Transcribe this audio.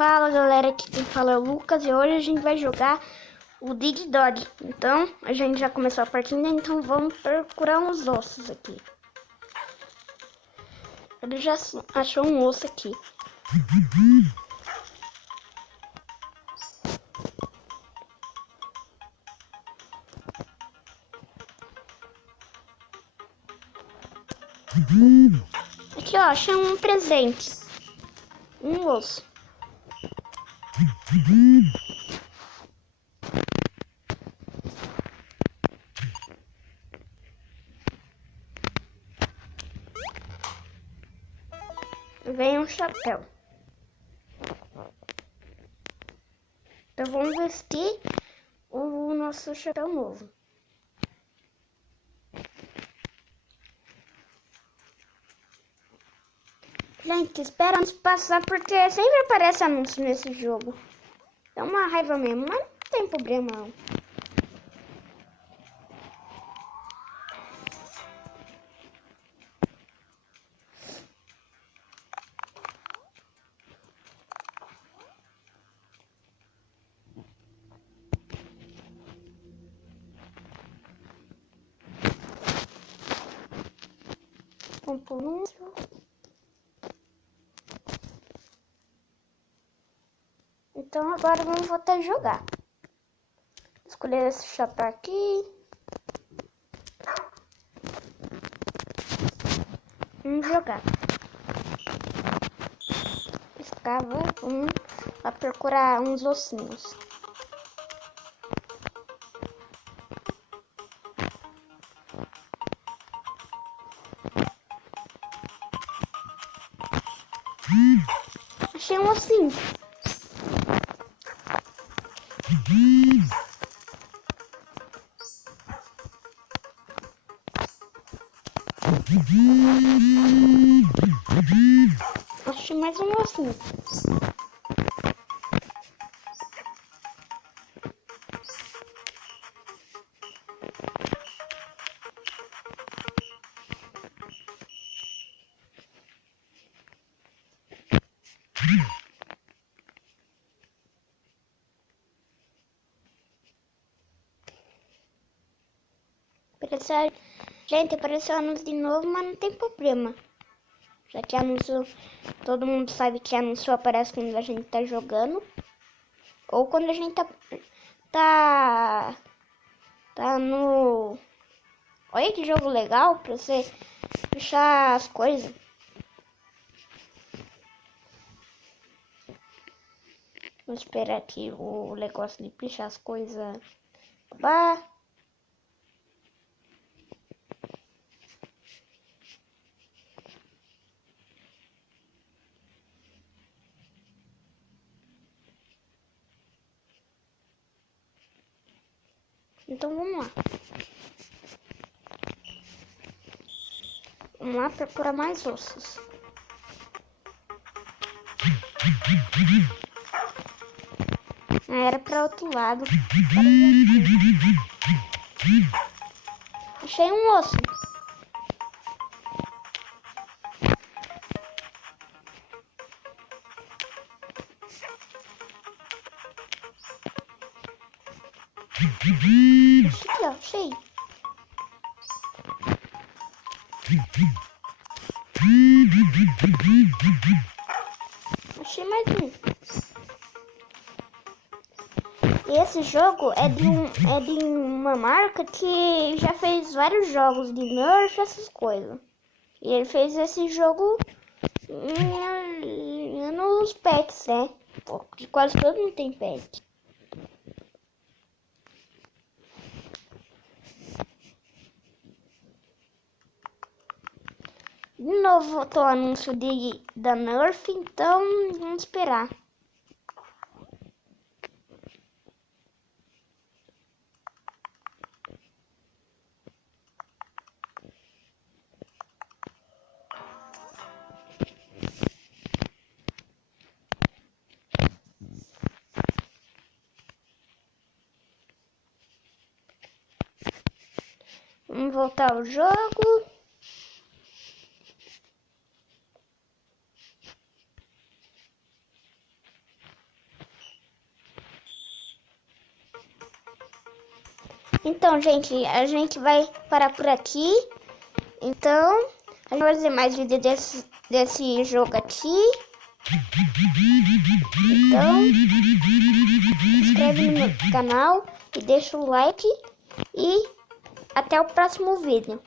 Fala galera, aqui quem fala é o Lucas e hoje a gente vai jogar o Dig Dog. Então, a gente já começou a partida, então vamos procurar uns ossos aqui. Ele já achou um osso aqui. Aqui ó, achei um presente. Um osso. Vem um chapéu. Então vamos vestir o nosso chapéu novo. Gente, espera antes de passar porque sempre aparece anúncio nesse jogo. É uma raiva mesmo, mas não tem problema não. Vamos por anúncio. Então agora vamos voltar a jogar. Escolher esse chapéu aqui. Vamos jogar. Escava, vamos lá procurar uns ossinhos. Achei um ossinho. Achei mais um ossinho. Gente, apareceu anúncio de novo, mas não tem problema. Já que anúncio, todo mundo sabe que anúncio aparece quando a gente tá jogando. Ou quando a gente tá no... Olha que jogo legal pra você puxar as coisas. Vou esperar aqui o negócio de puxar as coisas. Bah. Então vamos lá. Vamos lá procurar mais ossos. Era para outro lado. Achei um osso. Aqui, ó, achei. Achei mais um. Esse jogo é de uma marca que já fez vários jogos de Nerf, essas coisas. E ele fez esse jogo nos pets, né? Porque quase todo mundo tem pet. De novo voltou o anúncio da Nerf, então vamos esperar. Vamos voltar ao jogo. Então, gente, a gente vai parar por aqui. Então, a gente vai fazer mais vídeo desse jogo aqui. Então, se inscreve no meu canal e deixa o like. E até o próximo vídeo.